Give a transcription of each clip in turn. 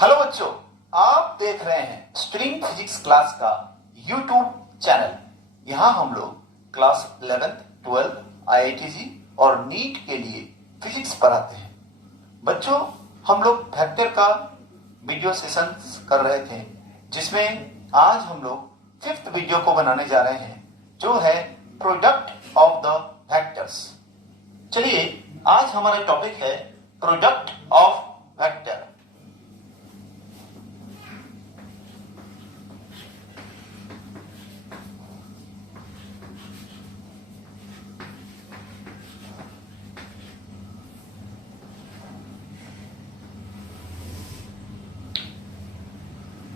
Hello बच्चों, आप देख रहे हैं स्ट्रिंग फिजिक्स क्लास का यूट्यूब चैनल। यहां हम लोग क्लास 11th, 12th, IITG और नीट के लिए फिजिक्स पढ़ाते हैं। बच्चों, हम लोग वेक्टर का वीडियो सेशन कर रहे थे, जिसमें आज हम लोग 5th वीडियो को बनाने जा रहे हैं, जो है प्रोडक्ट ऑफ द वेक्टर्स। चलिए, आज हमारा टॉपिक है product of vector.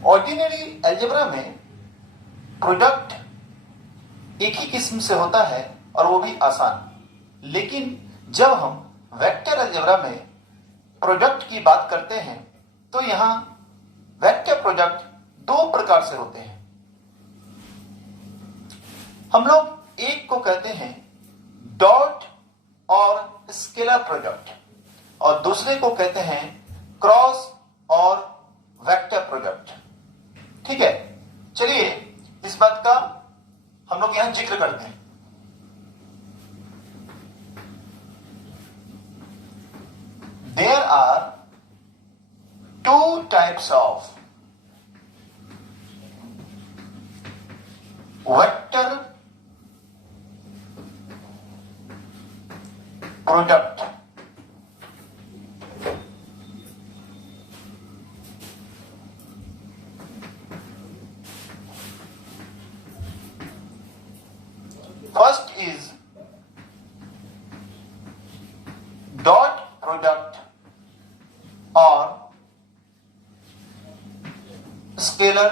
Ordinary algebra में प्रोडक्ट एक ही किस्म से होता है और वो भी आसान। लेकिन जब हम वेक्टर अलजेब्रा में प्रोडक्ट की बात करते हैं तो यहां वेक्टर प्रोडक्ट दो प्रकार से होते हैं। हम लोग एक को कहते हैं डॉट और स्केलर प्रोडक्ट और दूसरे को कहते हैं क्रॉस और वेक्टर प्रोडक्ट। ठीक है, चलिए इस बात का हम लोग यहां जिक्र करते हैं। There are two types of vector product. First is dot product or scalar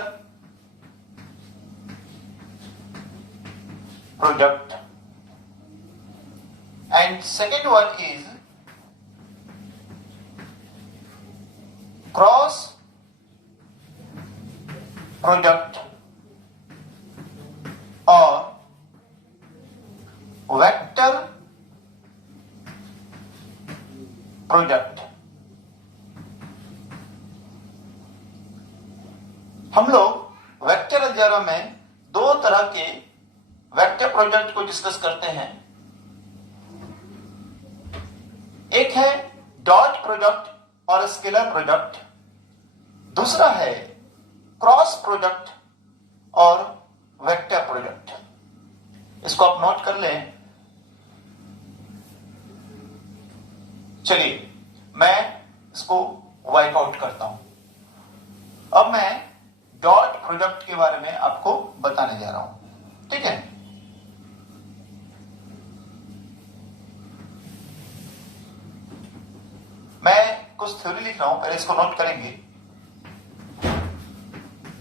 product, and second one is cross product or vector product. हम लोग वेक्टर अलजेब्रा में दो तरह के वेक्टर प्रोडक्ट को डिस्कस करते हैं। एक है डॉट प्रोडक्ट और स्केलर प्रोडक्ट, दूसरा है क्रॉस प्रोडक्ट और वेक्टर प्रोडक्ट। इसको आप नोट कर लें। चलिए, मैं इसको वाइप आउट करता हूं। अब मैं डॉट प्रोडक्ट के बारे में आपको बताने जा रहा हूं। ठीक है, मैं कुछ थ्योरी लिख रहा हूं, पहले इसको नोट करेंगे।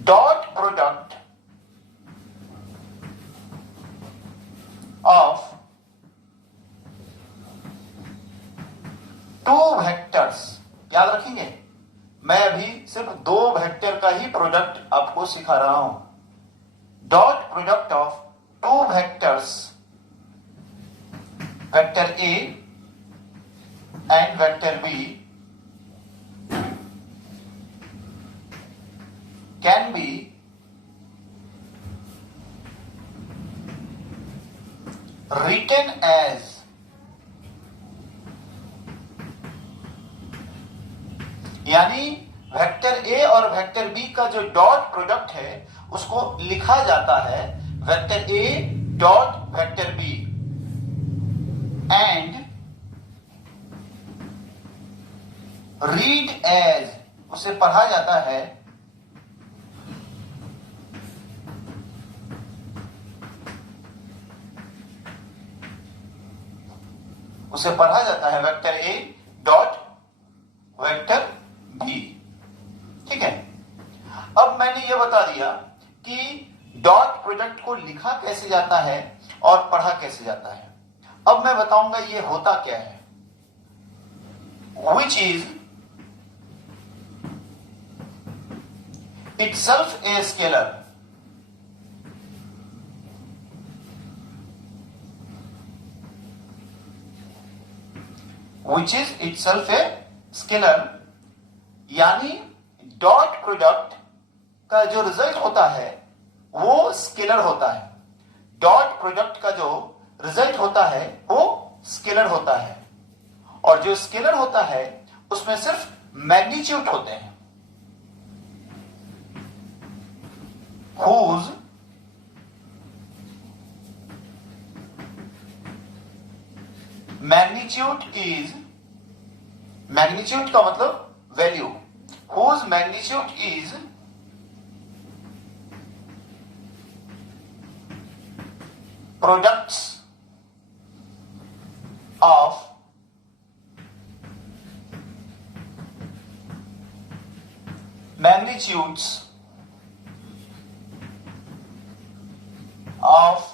Dot product of two vectors. याद रखेंगे, मैं अभी सिर्फ दो वेक्टर का ही प्रोडक्ट आपको सिखा रहा हूं। Dot product of two vectors, vector A and vector B, can be written as यानी वेक्टर ए और वेक्टर बी का जो डॉट प्रोडक्ट है उसको लिखा जाता है vector A dot vector B, and read as उसे पढ़ा जाता है vector A dot vector B. ठीक है, अब मैंने यह बता दिया कि डॉट प्रोडक्ट को लिखा कैसे जाता है और पढ़ा कैसे जाता है। अब मैं बताऊंगा ये होता क्या है। Which is itself a scalar which is itself a scalar, यानी डॉट प्रोडक्ट का जो रिजल्ट होता है वो स्केलर होता है। डॉट प्रोडक्ट का जो रिजल्ट होता है वो स्केलर होता है, और जो स्केलर होता है उसमें सिर्फ मैग्नीट्यूड होते हैं। whose मैग्नीट्यूड का मतलब value, whose magnitude is products of magnitudes of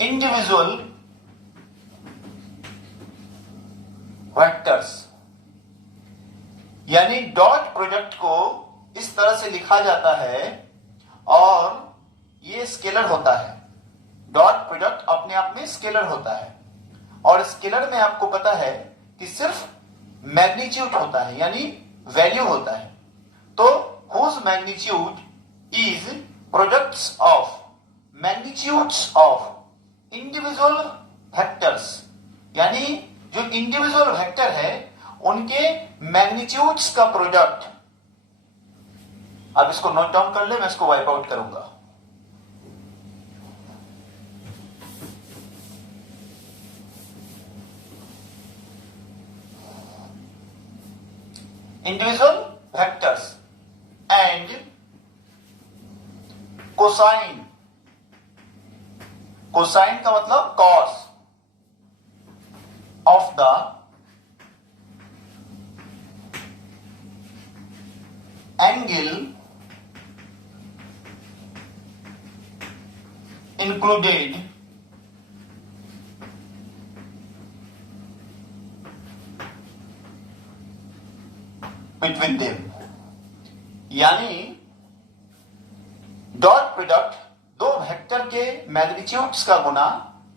individual vectors। यानी डॉट प्रोडक्ट को इस तरह से लिखा जाता है और ये स्केलर होता है। डॉट प्रोडक्ट अपने आप में स्केलर होता है, और स्केलर में आपको पता है कि सिर्फ मैग्नीट्यूड होता है, यानी वैल्यू होता है। तो whose magnitude is products of magnitudes of individual vectors, यानी जो इंडिविजुअल वेक्टर है उनके मैग्नीट्यूड्स का प्रोडक्ट। आप इसको नोट डाउन कर ले, मैं इसको वाइप आउट करूंगा। Individual vectors and cosine. Cosine का मतलब cos of the angle included between them. यानी डॉट प्रोडक्ट दो वेक्टर के मैग्नीट्यूड्स का गुना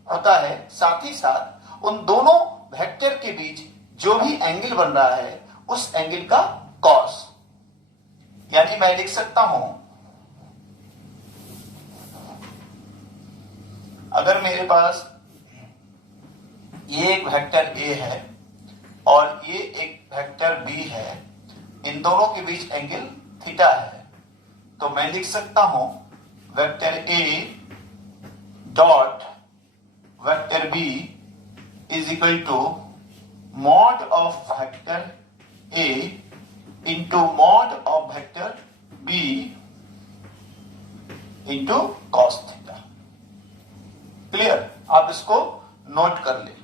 होता है, साथ ही साथ उन दोनों वेक्टर के बीच जो भी एंगल बन रहा है उस एंगल का कॉस। यानी मैं लिख सकता हूं, अगर मेरे पास ये एक वेक्टर ए है और ये एक वेक्टर बी है, इन दोनों के बीच एंगल थीटा है, तो मैं लिख सकता हूं vector A dot vector B is equal to mod of vector A into mod of vector B into cos theta. Clear? आप इसको नोट कर ले।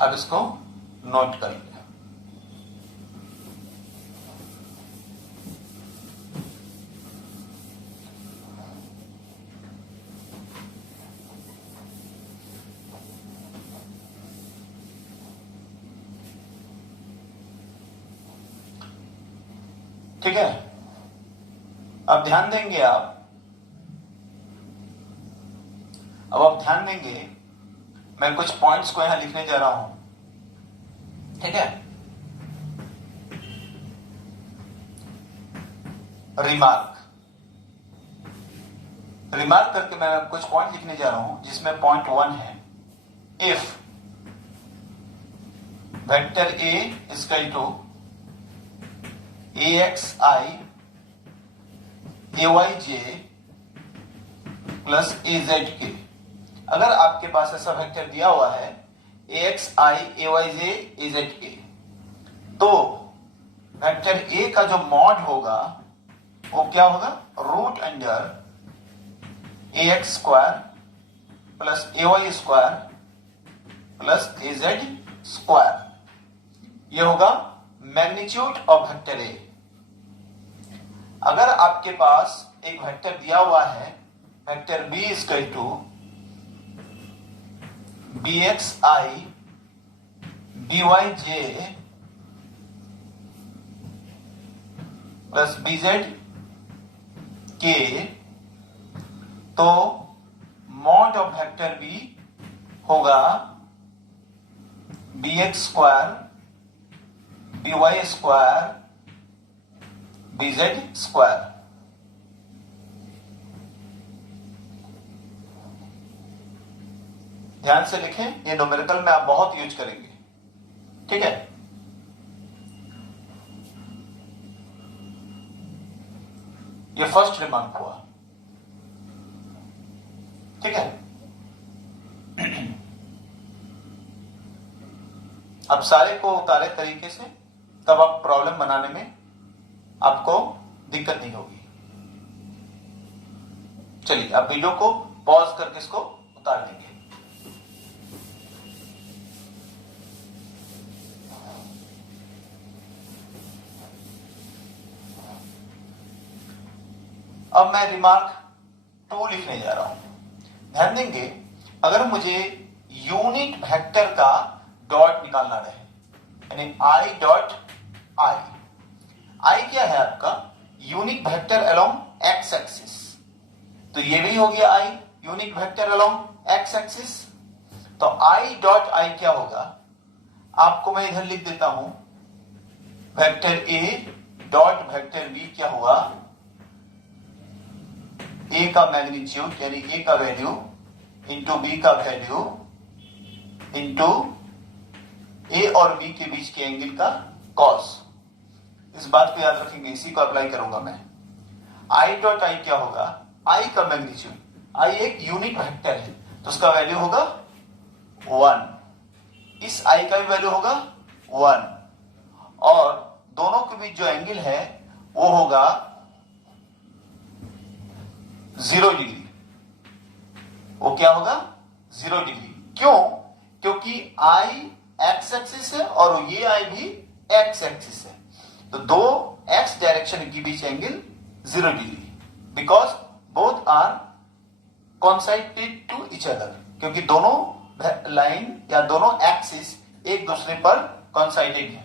अब इसको नोट कर लिया। ठीक है, अब ध्यान देंगे आप। अब आप ध्यान देंगे, मैं कुछ पॉइंट्स को यहां लिखने जा रहा हूं। ठीक है, रिमार्क करके मैं कुछ पॉइंट लिखने जा रहा हूं, जिसमें पॉइंट 1 है, if vector A equal to AXI AYJ plus AZK। अगर आपके पास ऐसा वेक्टर दिया हुआ है AXI AYJ AZK, तो वेक्टर ए का जो मॉड होगा वो क्या होगा? Root under AX square plus AY square plus AZ square. ये होगा मैग्नीट्यूड ऑफ वेक्टर ए। अगर आपके पास एक वेक्टर दिया हुआ है, vector b equal to bxi byj plus bz k, तो मॉड ऑफ वेक्टर b होगा bx square by square bz square. ध्यान से लिखें, ये न्यूमेरिकल में आप बहुत यूज करेंगे, ठीक है। ये फर्स्ट रिमार्क हुआ, ठीक है। अब सारे को उतारे तरीके से, तब आप प्रॉब्लम बनाने में आपको दिक्कत नहीं होगी। चलिए अब वीडियो को पॉज करके इसको उतार लेंगे। अब मैं रिमार्क 2 लिखने जा रहा हूं। ध्यान देंगे, अगर मुझे यूनिट वेक्टर का डॉट निकालना रहे, यानी आई डॉट आई, आई क्या है आपका unit vector along x axis, तो ये भी हो गया I unit vector along x axis. तो आई डॉट आई क्या होगा, आपको मैं इधर लिख देता हूं, vector A dot vector B क्या हुआ, ए का मैग्नीट्यूड यानी ए का वैल्यू इंटू बी का वैल्यू इंटू ए और बी के बीच के एंगल का कॉस। इस बात को याद रखेंगे, इसी को अप्लाई करूंगा मैं। आई डॉट आई क्या होगा, आई का मैग्नीट्यूड, आई एक यूनिट वेक्टर है तो उसका वैल्यू होगा 1, इस आई का भी वैल्यू होगा 1, और दोनों के बीच जो एंगल है वो होगा 0 डिग्री। वो क्या होगा 0 डिग्री। क्यों? क्योंकि आई एक्स एक्सिस है और ये आई भी एक्स एक्सिस है, तो दो एक्स डायरेक्शन के बीच angle 0 degree, because both are considered to each other, क्योंकि दोनों लाइन या दोनों एक्सिस एक दूसरे पर कॉन्साइडेड है।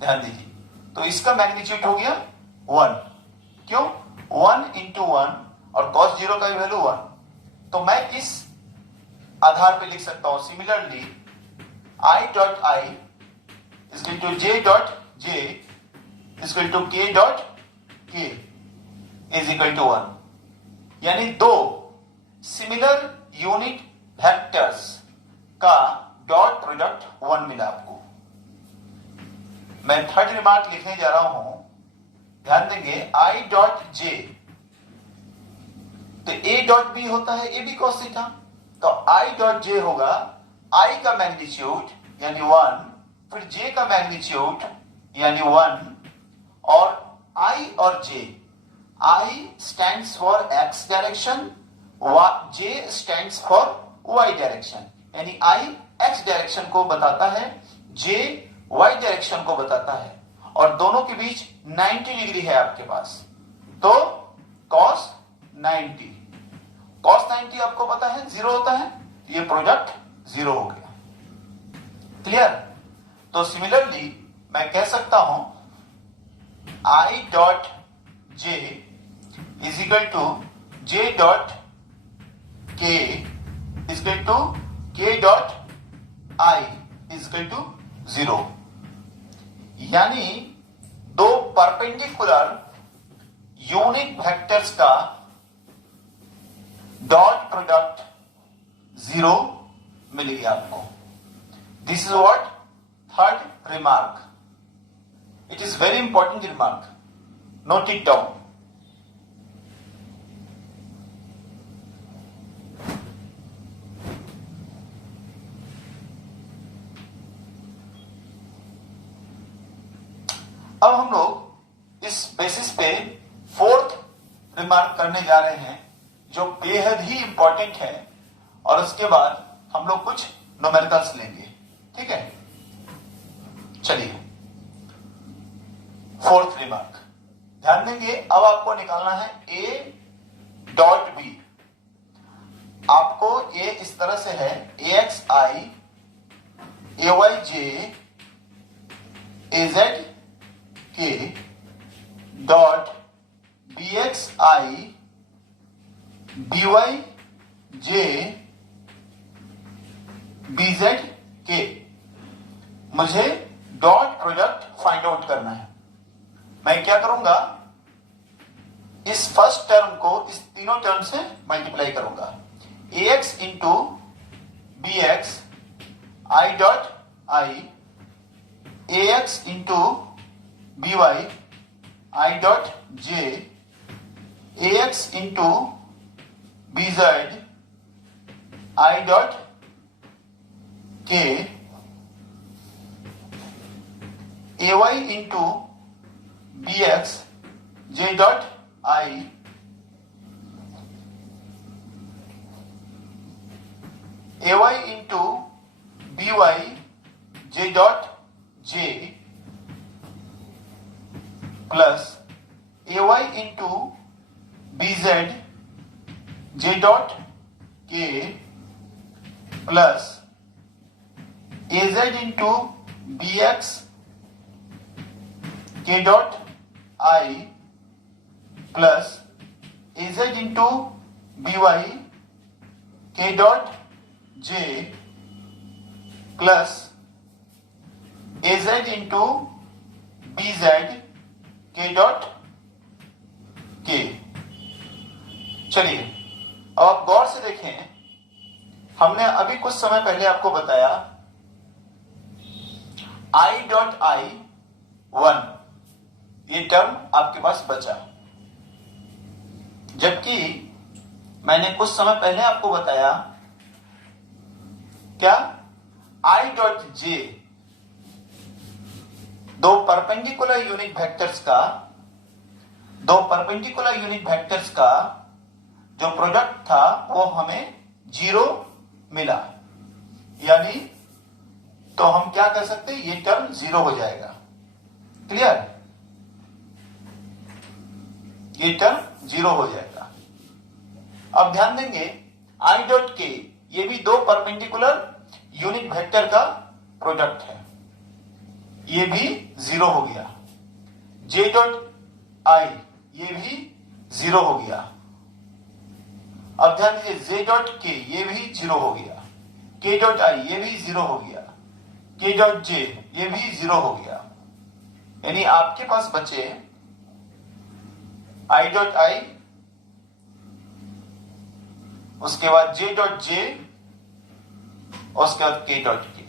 ध्यान दीजिए, तो इसका मैग्नीट्यूड हो गया 1। क्यों? 1 इंटू 1 और cos 0 का भी वैल्यू 1, तो मैं इस आधार पे लिख सकता हूं similarly I dot I is equal to J dot J is equal to K dot K is equal to 1, यानी दो सिमिलर यूनिट वेक्टर्स का डॉट प्रोडक्ट 1 मिला आपको। मैं थर्ड रिमार्क लिखने जा रहा हूं, ध्यान देंगे, आई डॉट जे, तो ए डॉट बी होता है ए बी कॉस थीटा, तो आई डॉट जे होगा आई का मैग्नीट्यूड यानी 1, फिर जे का मैग्नीट्यूड यानी 1, और आई और j, i stands for x direction, j stands for y direction, यानी आई एक्स डायरेक्शन को बताता है, जे वाई डायरेक्शन को बताता है, और दोनों के बीच 90 डिग्री है आपके पास, तो cos 90, cos 90 आपको पता है 0 होता है, ये प्रोडक्ट 0 हो गया। क्लियर? तो सिमिलरली मैं कह सकता हूं I dot J is equal to J dot K is equal to K dot I is equal to 0, यानी दो परपेंडिकुलर यूनिट वेक्टर्स का डॉट प्रोडक्ट 0 मिल गया आपको। This is what third remark, it is very important remark, note it down. अब हम लोग इस बेसिस पे फोर्थ रिमार्क करने जा रहे हैं, जो बेहद ही इंपॉर्टेंट है, और उसके बाद हम लोग कुछ न्यूमेरिकल्स लेंगे, ठीक है। चलिए फोर्थ रिमार्क, ध्यान देंगे, अब आपको निकालना है ए डॉट बी। आपको ए इस तरह से है, a x i a y j a z k dot b x i b y j b z k. मुझे डॉट प्रोडक्ट फाइंड आउट करना है। मैं क्या करूंगा, इस फर्स्ट टर्म को इस तीनों टर्म से मल्टीप्लाई करूंगा। A x into b x i dot i a x into b y i dot j a x into b z i dot k a y into b x j dot i a y into b y j dot j plus A y into b z j dot k plus A z into b x k dot i plus A z into b y k dot j plus A z into b z k dot के। चलिए अब आप गौर से देखें, हमने अभी कुछ समय पहले आपको बताया आई डॉट आई 1, ये टर्म आपके पास बचा, जबकि मैंने कुछ समय पहले आपको बताया क्या, आई डॉट जे, दो परपेंडिकुलर यूनिट वेक्टर्स का जो प्रोडक्ट था वो हमें 0 मिला, यानी तो हम क्या कर सकते हैं, ये टर्म 0 हो जाएगा। क्लियर, ये टर्म 0 हो जाएगा। अब ध्यान देंगे आई डॉट के, ये भी दो परपेंडिकुलर यूनिट वेक्टर का प्रोडक्ट है, ये भी 0 हो गया। जे डॉट आई, ये भी 0 हो गया। अब ध्यान दीजिए जे डॉट के, ये भी 0 हो गया। के डॉट आई, ये भी 0 हो गया। के डॉट जे, ये भी 0 हो गया। यानी आपके पास बचे आई डॉट आई, उसके बाद जे डॉट जे, और उसके बाद के डॉट के।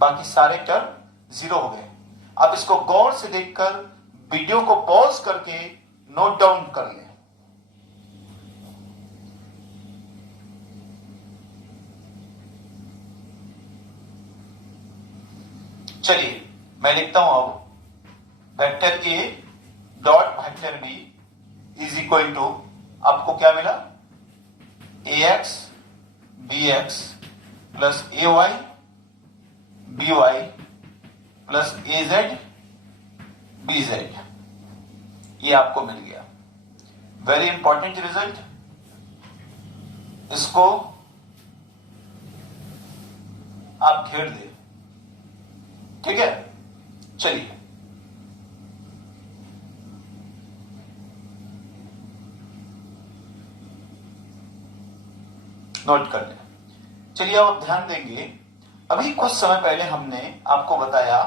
बाकी सारे टर्म 0 हो गए। आप इसको गौर से देखकर वीडियो को पॉज करके नोट डाउन कर लें। चलिए मैं लिखता हूं अब vector A dot vector B is equal to, आपको क्या मिला, A X B X plus A Y B Y plus A Z B Z, ये आपको मिल गया। वेरी इंपॉर्टेंट रिजल्ट, इसको आप घेर दें। ठीक है, चलिए नोट कर लें। चलिए अब ध्यान देंगे, अभी कुछ समय पहले हमने आपको बताया,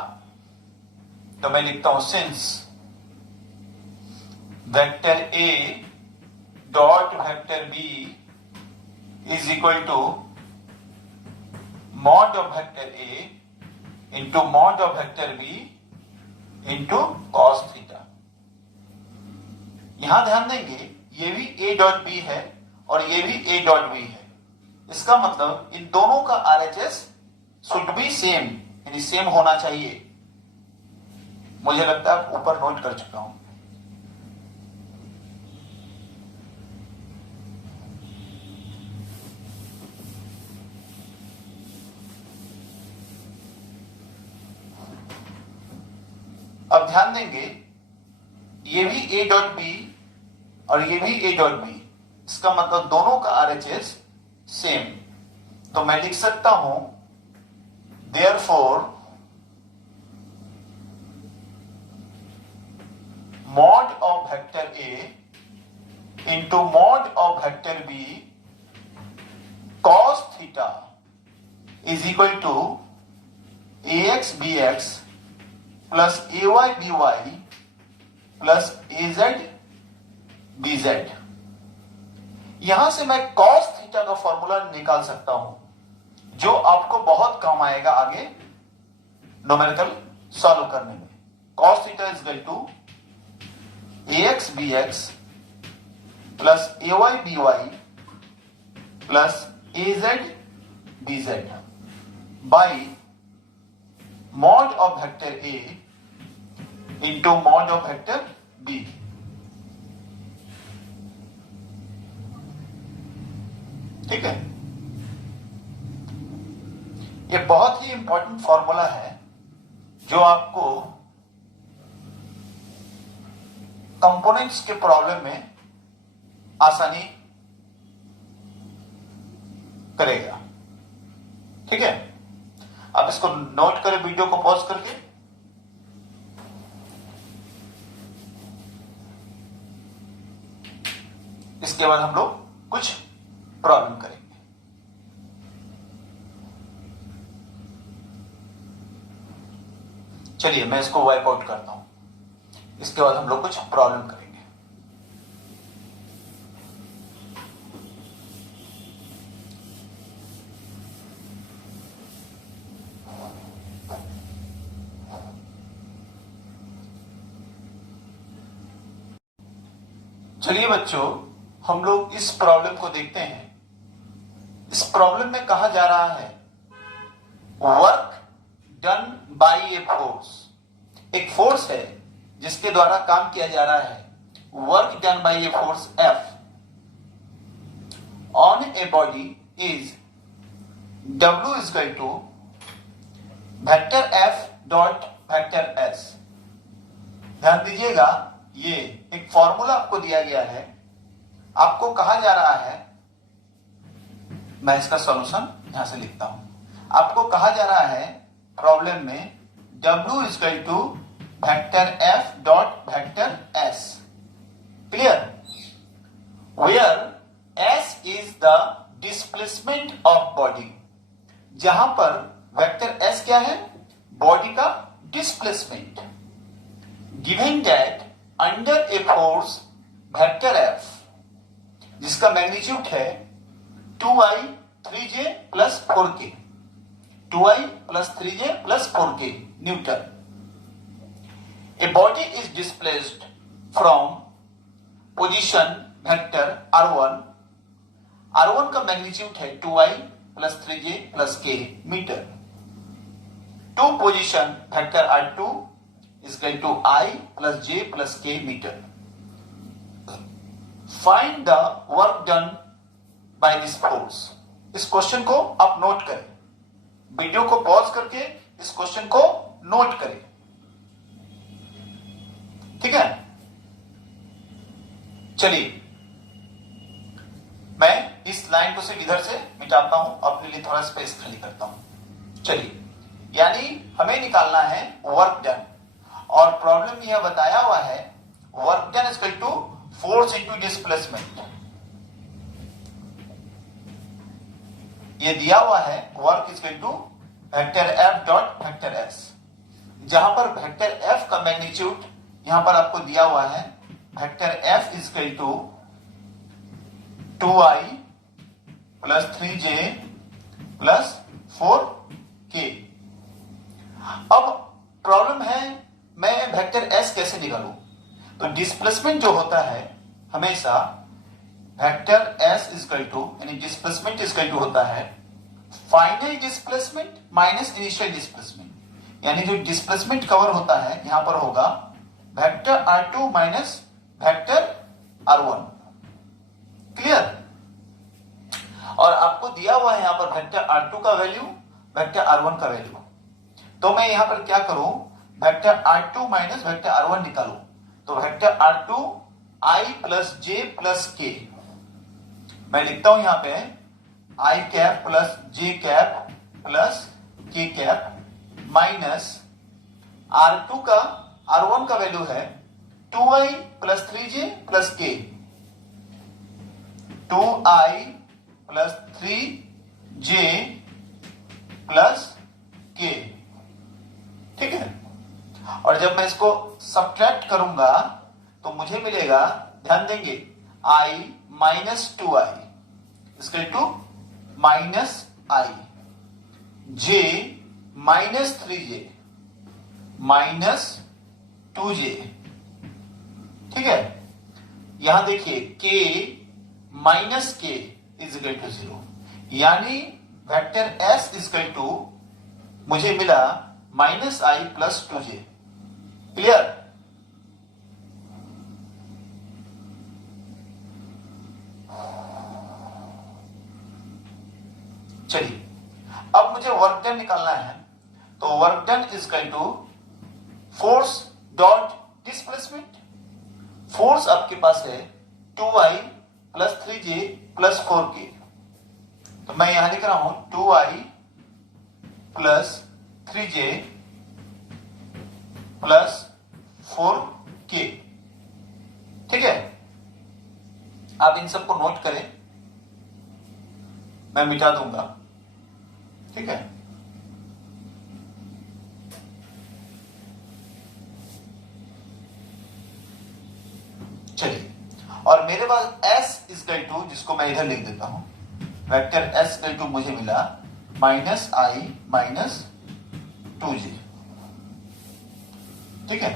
तो मैं लिखता हूं since vector A dot vector B is equal to mod of vector A into mod of vector B into cos theta. यहां ध्यान देंगे ये भी ए डॉट बी है और ये भी ए डॉट बी है। इसका मतलब इन दोनों का आरएचएस शुड बी सेम, यानी सेम होना चाहिए। मुझे लगता है ऊपर नोट कर चुका हूं। अब ध्यान देंगे ये भी ए डॉट बी और ये भी ए डॉट बी, इसका मतलब दोनों का RHS सेम। तो मैं लिख सकता हूं therefore mod of vector A into mod of vector B cos theta is equal to ax bx plus ay by plus az bz। यहां से मैं cos थीटा का फॉर्मूला निकाल सकता हूं, जो आपको बहुत काम आएगा आगे न्यूमेरिकल सॉल्व करने में। cos theta is equal to ax bx plus ay by plus az bz by mod of vector a into mod of vector b। ठीक है, ये बहुत ही इंपॉर्टेंट फॉर्मूला है जो आपको कंपोनेंट्स के प्रॉब्लम में आसानी करेगा। ठीक है, आप इसको नोट करें वीडियो को पॉज करके। इसके बाद हम लोग कुछ प्रॉब्लम करेंगे। चलिए मैं इसको वाइप आउट करता हूं, इसके बाद हम लोग कुछ प्रॉब्लम करेंगे। चलिए बच्चों, हम लोग इस प्रॉब्लम को देखते हैं। इस प्रॉब्लम में कहा जा रहा है work done by a force. एक फोर्स है जिसके द्वारा काम किया जा रहा है। Work done by a force F on a body is W is equal to vector F dot vector S। ध्यान दीजिएगा, ये एक फॉर्मूला आपको दिया गया है। आपको कहा जा रहा है, मैं इसका सॉल्यूशन यहां से लिखता हूं। आपको कहा जा रहा है प्रॉब्लम में W is equal to vector F dot vector S। Clear? Where S is the displacement of body. जहां पर वेक्टर S क्या है? बॉडी का displacement. Given that under a force vector F जिसका मैग्नीट्यूड है 2i 3j plus 4k, 2i plus 3j plus 4k newton. A body is displaced from position vector R1। R1 का magnitude है 2i plus 3j plus k metre, to position vector R2 is equal to I plus j plus k metre. Find the work done by this force। इस question को आप note करें, video को pause करके इस question को note करें। ठीक है, चलिए मैं इस लाइन को सिर्फ इधर से मिटाता हूं, अपने लिए थोड़ा स्पेस खाली करता हूं। चलिए, यानी हमें निकालना है वर्क डन, और प्रॉब्लम यह बताया हुआ है work done is equal to force into displacement. ये दिया हुआ है work is equal to vector F dot vector S, जहां पर वेक्टर F का मैग्नीट्यूड यहां पर आपको दिया हुआ है vector F is equal to 2i plus 3j plus 4k। अब प्रॉब्लम है मैं वेक्टर S कैसे निकालूं? तो डिस्प्लेसमेंट जो होता है हमेशा vector S is equal to, यानी डिस्प्लेसमेंट इज इक्वल टू होता है final displacement minus initial displacement. यानी जो डिस्प्लेसमेंट कवर होता है यहां पर होगा vector R2 minus vector R1। Clear? और आपको दिया हुआ है यहां पर वेक्टर R2 का वैल्यू, वेक्टर R1 का वैल्यू। तो मैं यहां पर क्या करूं, vector R2 minus vector R1 निकालूं। तो vector R2 I plus J plus K, मैं लिखता हूं यहां पे I cap plus J cap plus K cap minus R2 का R1 का वैल्यू है 2I plus 3J plus K, 2I plus 3J plus K, ठीक है। और जब मैं इसको सब्ट्रैक्ट करूंगा तो मुझे मिलेगा, ध्यान देंगे, I माइनस 2I इसके two minus I, J minus 3J minus 2J, ठीक है। यहां देखिए K minus K is equal to 0, यानी वेक्टर S इक्वल टू मुझे मिला minus I plus 2J। Clear? चलिए अब मुझे वर्क डन निकालना है, तो work done is equal to force dot displacement. Force आपके पास है 2I plus 3J plus 4K, तो मैं यहां लिख रहा हूं 2I plus 3J plus 4K, ठीक है। आप इन सबको नोट करें, मैं मिटा दूंगा, ठीक है। चलिए, और मेरे पास S इक्वल टू, जिसको मैं इधर लिख देता हूं, वेक्टर S इक्वल टू मुझे मिला माइनस I माइनस 2J, ठीक है।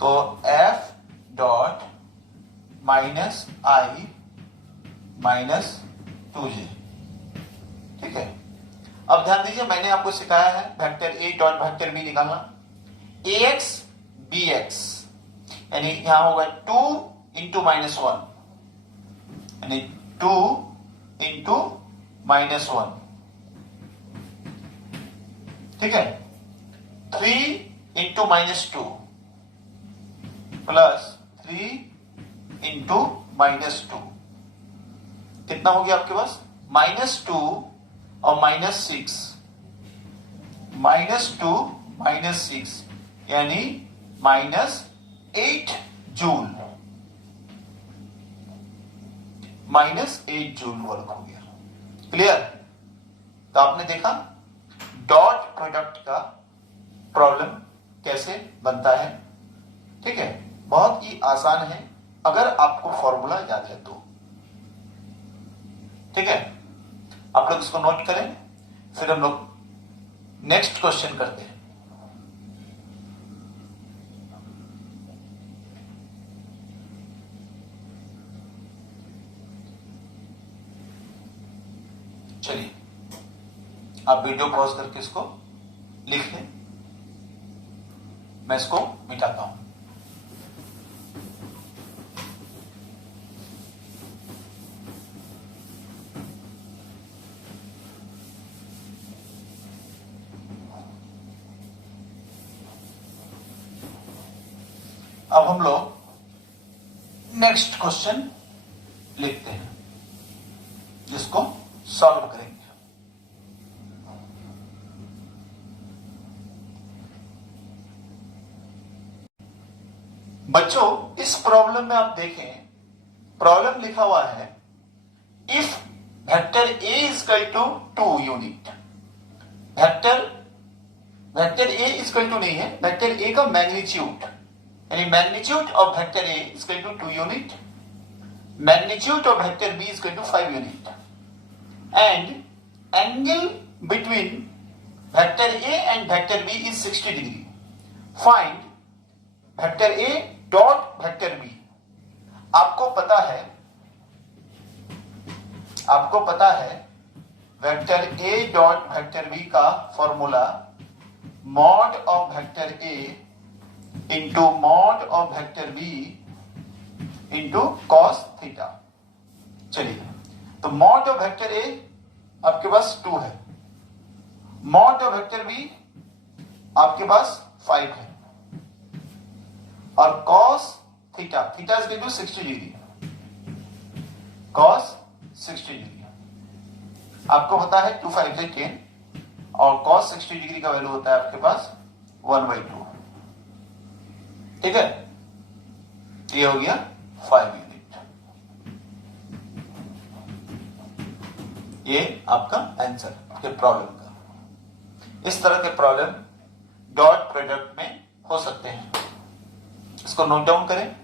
तो F dot minus I minus 2J, ठीक है। अब ध्यान दीजिए, मैंने आपको सिखाया है vector A dot vector B निकालना। AX BX यानी यहां होगा 2 इंटू माइनस 1, यानी 2 इंटू माइनस 1, ठीक है। 3 into minus 2 plus 3 into minus 2, कितना हो गया आपके पास? माइनस 2 और माइनस 6, माइनस 2 माइनस 6 यानी minus 8 joule, minus 8 joule work हो गया। क्लियर? तो आपने देखा डॉट प्रोडक्ट का प्रॉब्लम कैसे बनता है, ठीक है। बहुत ही आसान है अगर आपको फॉर्मूला याद है तो, ठीक है। आप लोग इसको नोट करें, फिर हम लोग नेक्स्ट क्वेश्चन करते हैं। चलिए, आप वीडियो पॉज करके इसको लिख लें, मैं इसको मिटाता हूं। अब हम लोग नेक्स्ट क्वेश्चन लिखते हैं, जिसको सॉल्व करेंगे। बच्चों, इस प्रॉब्लम में आप देखें, प्रॉब्लम लिखा हुआ है if vector A equal to 2 unit. Vector A equal to नहीं है, वेक्टर A का मैग्नीट्यूड, यानी magnitude of vector A equal to 2 unit, magnitude of vector B equal to 5 unit, and angle between vector A and vector B is 60 degree. Find vector A dot vector B. आपको पता है vector A dot vector B का formula mod of vector A into mod of vector B into cos theta. चलिए, तो mod of vector A आपके पास 2 है, mod of vector B आपके पास 5 है। और cos theta, theta is equal to 60 degree, cos 60 degree आपको पता है 2 5 से 10 और cos 60 डिग्री का वैल्यू होता है आपके पास 1/2। ठीक है, ये हो गया 5 यूनिट। ये आपका आंसर आपके प्रॉब्लम का। इस तरह के प्रॉब्लम डॉट प्रोडक्ट में हो सकते हैं। इसको नोट डाउन करें,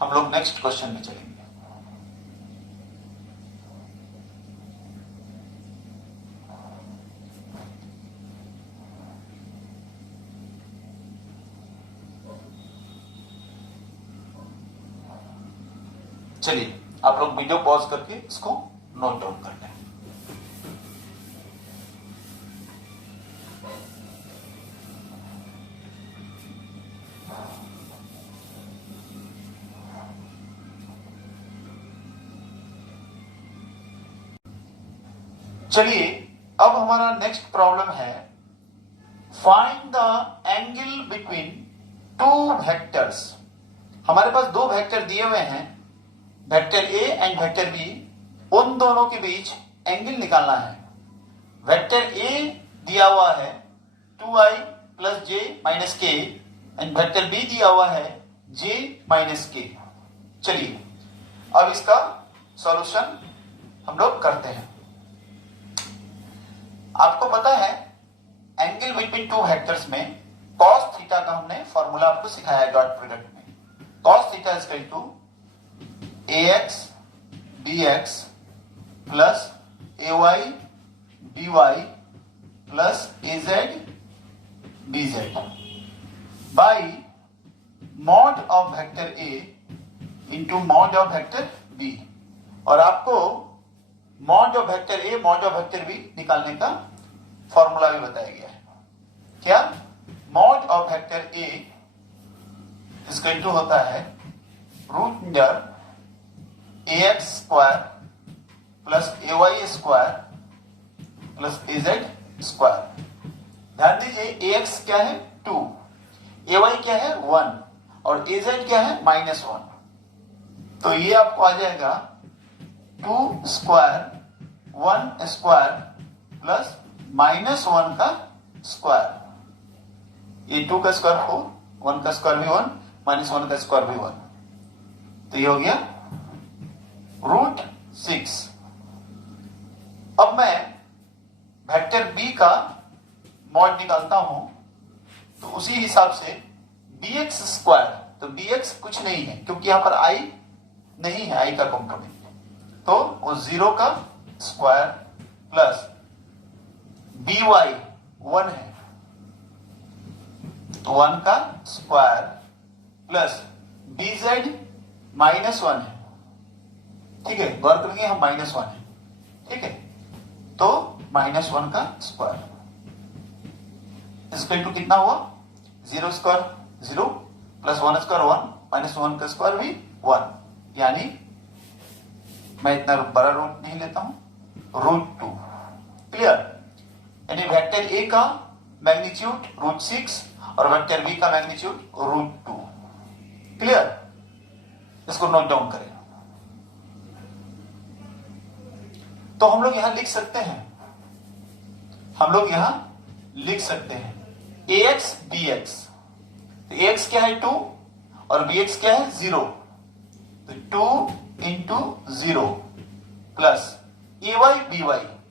हम लोग नेक्स्ट क्वेश्चन में चलेंगे। चलिए आप लोग वीडियो पॉज करके इसको नोट डाउन कर लें। चलिए अब हमारा नेक्स्ट प्रॉब्लम है, find the angle between two vectors. हमारे पास दो वेक्टर दिए हुए हैं, vector A and vector B, उन दोनों के बीच एंगल निकालना है। वेक्टर ए दिया हुआ है 2i प्लस जे माइनस के एंड वेक्टर बी दिया हुआ है j माइनस के। चलिए अब इसका सॉल्यूशन हम लोग करते हैं। आपको पता है एंगल बिटवीन टू वेक्टर्स में cos थीटा का हमने फॉर्मूला आपको सिखाया है डॉट प्रोडक्ट में। cos theta is equal to ax bx plus ay by plus az bz by mod of vector a into mod of vector b। और आपको mod of vector A mod of vector B निकालने का formula भी बताया गया है। क्या? Mod of vector ए इसका इक्वल होता है root under ax square plus ay square plus az square. ध्यान दीजिए ax क्या है 2, ay क्या है 1 और az क्या है -1। तो ये आपको आ जाएगा 2 स्क्वायर 1 स्क्वायर प्लस -1 का स्क्वायर। ये 2 का स्क्वायर 4, 1 का स्क्वायर भी 1, -1 का स्क्वायर भी 1, तो ये हो गया रूट 6। अब मैं वेक्टर बी का मॉड निकालता हूं, तो उसी हिसाब से bx स्क्वायर, तो bx कुछ नहीं है क्योंकि यहां पर i नहीं है, i का कॉम्पोनेंट, तो वो 0 का स्क्वायर प्लस by 1 है तो 1 का स्क्वायर प्लस bz -1 है। ठीक है, गौर करेंगे हम -1 है, ठीक है, तो -1 का स्क्वायर इसका टू कितना हुआ 0 स्क्वायर 0 प्लस 1 स्क्वायर 1 -1 का स्क्वायर भी 1, यानी मैं इतना बड़ा रूट नहीं लेता हूं, रूट 2। क्लियर? यानी वेक्टर ए का मैग्नीट्यूड रूट 6 और वेक्टर बी का मैग्नीट्यूड रूट 2। क्लियर? इसको नोट डाउन करें। तो हम लोग यहां लिख सकते हैं, हम लोग यहां लिख सकते हैं ax bx, तो ax क्या है 2 और bx क्या है 0, तो 2 into 0 plus ay by,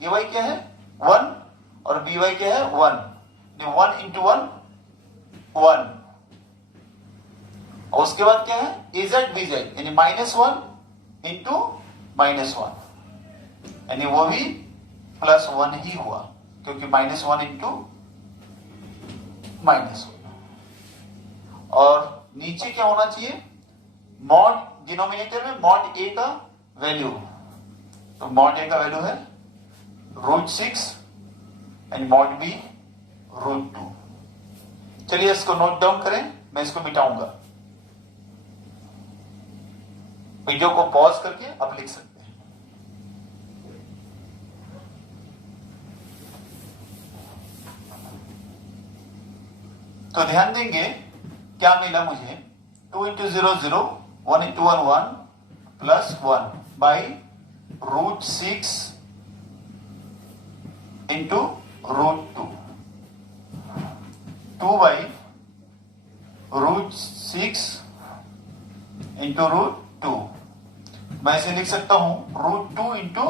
ay क्या है 1 और by क्या है 1, 1 इंटू 1 1, और उसके बाद क्या है az bz यानी -1 इंटू -1, यानी वो भी +1 ही हुआ क्योंकि -1 इंटू -1। और नीचे क्या होना चाहिए, मॉड, डिनोमिनेटर में मॉड ए का वैल्यू, तो मॉड ए का वैल्यू है root 6 and mod B root 2। चलिए इसको नोट डाउन करें, मैं इसको मिटाऊंगा। वीडियो को पॉज करके आप लिख सकते हैं। तो ध्यान देंगे क्या मिला मुझे, 2 into 0 0, 1 into 1 1 plus 1 by root 6 into root 2, 2 by root 6 into root 2. मैं इसे लिख सकता हूं रूट 2 इंटू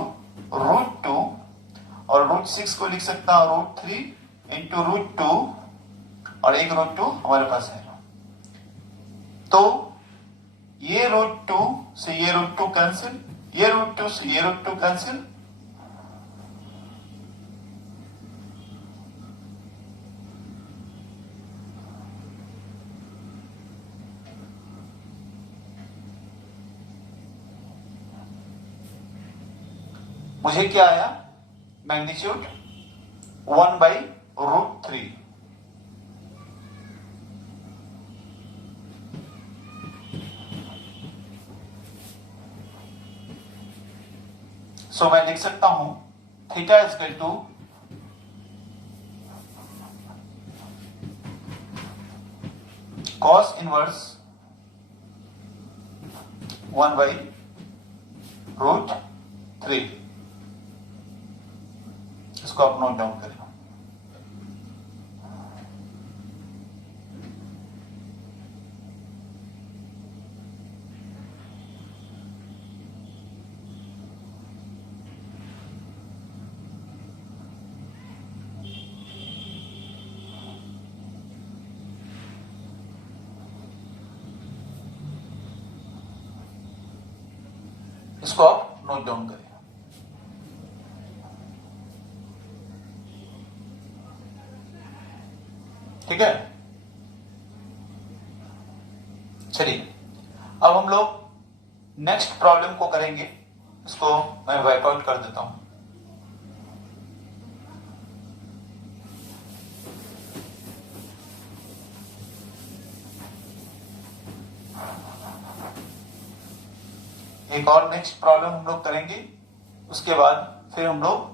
रूट 2 और रूट 6 को लिख सकता हूं रूट 3 इंटू रूट 2 और एक रूट 2 हमारे पास है। तो ये रूट 2 से ये रूट 2 कैंसिल, ये रूट 2 से ये रूट 2 कैंसिल, मुझे क्या आया मैग्नीट्यूड 1 बाई रूट 3। सो मैं लिख सकता हूं theta is equal to cos inverse 1 by root 3। इसको आप नोट डाउन करें। इसको आप नोट डाउन करें। ठीक है, चलिए अब हम लोग नेक्स्ट प्रॉब्लम को करेंगे। इसको मैं वाइप आउट कर देता हूं। एक और नेक्स्ट प्रॉब्लम हम लोग करेंगे, उसके बाद फिर हम लोग,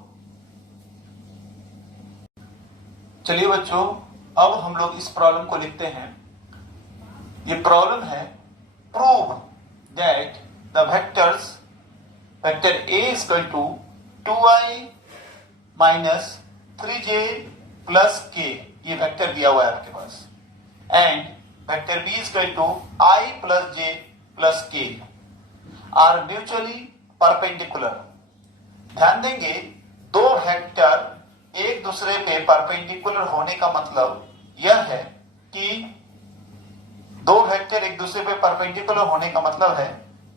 चलिए बच्चों अब हम लोग इस प्रॉब्लम को लिखते हैं। ये प्रॉब्लम है prove that the vectors vector a is equal to 2i minus 3j plus k, ये वेक्टर दिया हुआ है आपके पास, and vector B is equal to i plus j plus k are mutually perpendicular. ध्यान देंगे दो वेक्टर एक दूसरे पे परपेंडिकुलर होने का मतलब यह है कि दो वेक्टर एक दूसरे पे परपेंडिकुलर होने का मतलब है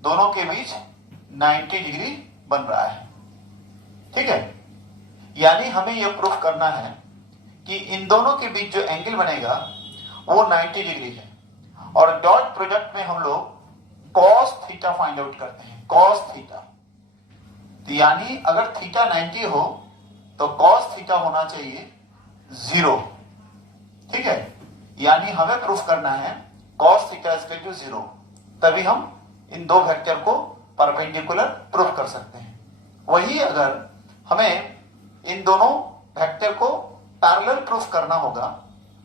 दोनों के बीच 90 डिग्री बन रहा है। ठीक है, यानी हमें यह प्रूफ करना है कि इन दोनों के बीच जो एंगल बनेगा वो 90 डिग्री है। और डॉट प्रोडक्ट में हम लोग कॉस थीटा फाइंड आउट करते हैं, कॉस थीटा। तो यानी अगर थीटा 90 हो तो कॉस थीटा होना चाहिए 0। ठीक है, यानी हमें प्रूफ करना है cos theta is equal to 0, तभी हम इन दो वेक्टर को परपेंडिकुलर प्रूफ कर सकते हैं। वही अगर हमें इन दोनों वेक्टर को पैरेलल प्रूफ करना होगा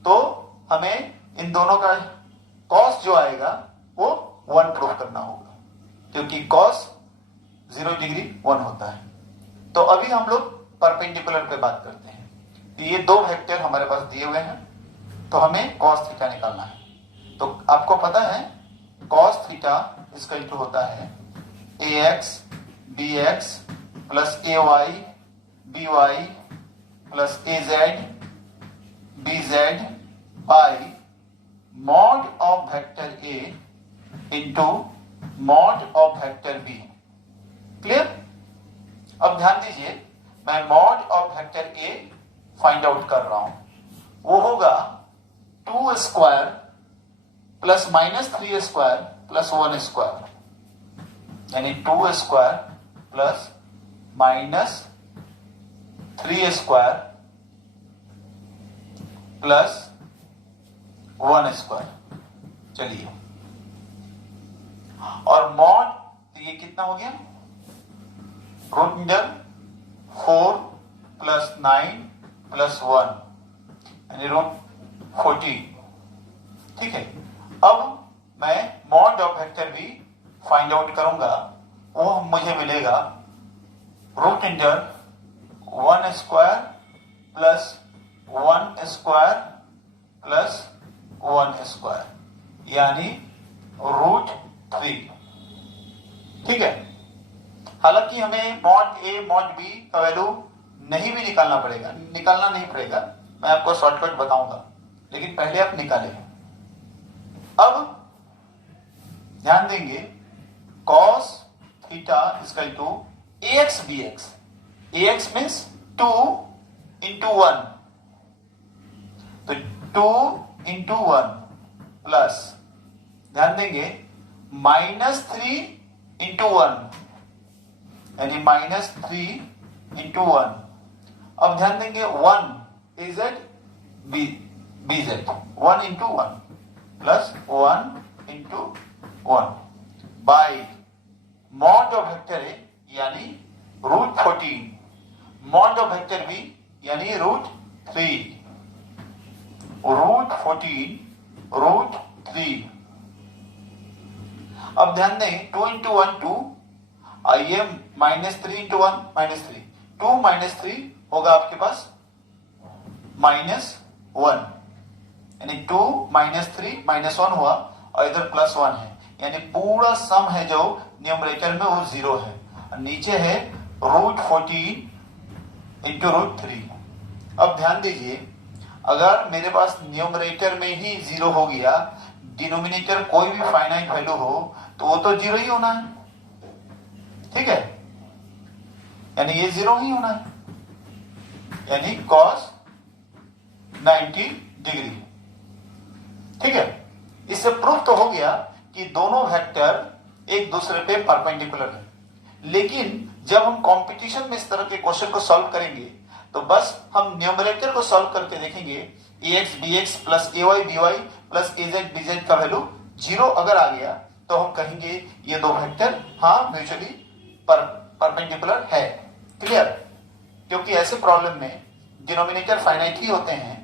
तो हमें इन दोनों का कॉस जो आएगा वो 1 प्रूफ करना होगा, क्योंकि कॉस 0 डिग्री 1 होता है। तो अभी हम लोग परपेंडिकुलर पे बात करते हैं। तो ये दो वेक्टर हमारे पास दिए हुए हैं, तो हमें कॉस थीटा निकालना है। तो आपको पता है कॉस थीटा इसका इक्वल होता है ax bx plus ay by plus az bz by mod of vector a into mod of vector b। Clear? अब ध्यान दीजिए, मैं mod of vector a find out कर रहा हूं, वो होगा 2 square plus minus 3 square plus 1 square, यानी 2 square plus minus 3 square plus 1 square. चलिए, और मॉड, तो ये कितना हो गया, रूट मीटर 4 प्लस 9 प्लस 1 यानी रूट 40। ठीक है, अब मैं फाइंड आउट करूंगा वो मुझे मिलेगा root under 1 square plus 1 square plus 1 square यानी रूट 3। ठीक है, हालांकि हमें मॉड ए मॉड बी का वैल्यू नहीं भी निकालना नहीं पड़ेगा, मैं आपको शॉर्टकट बताऊंगा, लेकिन पहले आप निकालें। अब ध्यान देंगे cos theta equal to ax bx, ax means 2 into 1, तो 2 इंटू 1 प्लस ध्यान देंगे -3 इंटू 1 यानी -3 इंटू 1। अब ध्यान देंगे 1 az bz, 1 into 1 plus 1 into 1 by mod of vector A यानी root 14, mod of vector B यानी रूट 3, रूट 14 रूट 3। अब ध्यान दें 2 इंटू 1 2, आइए -3 इंटू 1 -3, 2 -3 होगा आपके पास -1 यानी 2 -3 -1 हुआ और इधर +1 है, यानी पूरा सम है जो न्यूमरेटर में वो 0 है, और नीचे है रूट 14 इंटू रूट 3। अब ध्यान दीजिए अगर मेरे पास न्यूमरेटर में ही 0 हो गया, डिनोमिनेटर कोई भी फाइनाइट वैल्यू हो तो वो तो 0 ही होना है। ठीक है, यानी ये 0 ही होना है, यानी cos 90 डिग्री। ठीक है, इससे प्रूफ तो हो गया कि दोनों वेक्टर एक दूसरे पे परपेंडिकुलर है। लेकिन जब हम कंपटीशन में इस तरह के क्वेश्चन को सॉल्व करेंगे तो बस हम न्यूमरेटर को सॉल्व करके देखेंगे ax bx plus ay by plus az bz का वैल्यू 0 अगर आ गया तो हम कहेंगे ये दो वेक्टर हाँ म्यूचुअली परपेंडिकुलर है। क्लियर, क्योंकि ऐसे प्रॉब्लम में डिनोमिनेटर फाइनाइट ही होते हैं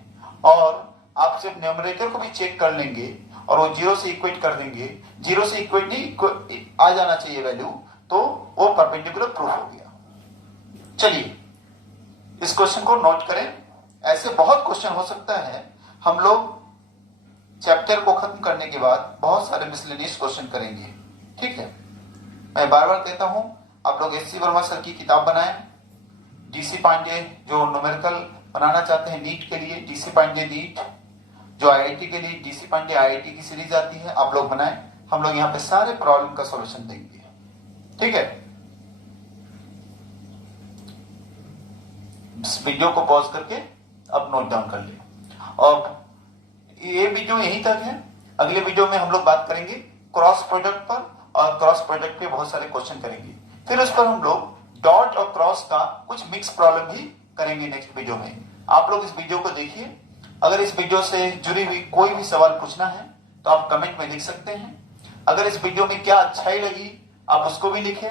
और आप सिर्फ न्यूमरेटर को भी चेक कर लेंगे और वो 0 से इक्वेट कर देंगे, 0 से इक्वेट नहीं आ जाना चाहिए वैल्यू, तो वो परपेंडिकुलर प्रूफ हो गया। चलिए इस क्वेश्चन को नोट करें, ऐसे बहुत क्वेश्चन हो सकता है। हम लोग चैप्टर को खत्म करने के बाद बहुत सारे मिसलेनियस क्वेश्चन करेंगे। ठीक है, मैं बार बार कहता हूं आप लोग एससी वर्मा सर की किताब बनाएं, डीसी पांडे जो न्यूमेरिकल बनाना चाहते हैं नीट के लिए, डीसी पांडे नीट, जो आईआईटी के लिए डीसी पांडे आईआईटी की सीरीज आती है, आप लोग बनाएं। हम लोग यहाँ पे सारे प्रॉब्लम का सॉल्यूशन देंगे। ठीक है, इस वीडियो को पॉज करके अब नोट डाउन कर ले, और ये वीडियो यहीं तक है। अगले वीडियो में हम लोग बात करेंगे क्रॉस प्रोडक्ट पर, और क्रॉस प्रोडक्ट पे बहुत सारे क्वेश्चन करेंगे। फिर उस पर हम लोग डॉट और क्रॉस का कुछ मिक्स प्रॉब्लम भी करेंगे नेक्स्ट वीडियो में। आप लोग इस वीडियो को देखिए। अगर इस वीडियो से जुड़ी हुई कोई भी सवाल पूछना है तो आप कमेंट में लिख सकते हैं। अगर इस वीडियो में क्या अच्छाई लगी आप उसको भी लिखें,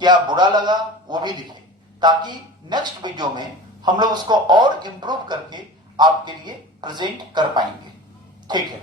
क्या बुरा लगा वो भी लिखें, ताकि नेक्स्ट वीडियो में हम लोग उसको और इम्प्रूव करके आपके लिए प्रेजेंट कर पाएंगे। ठीक है।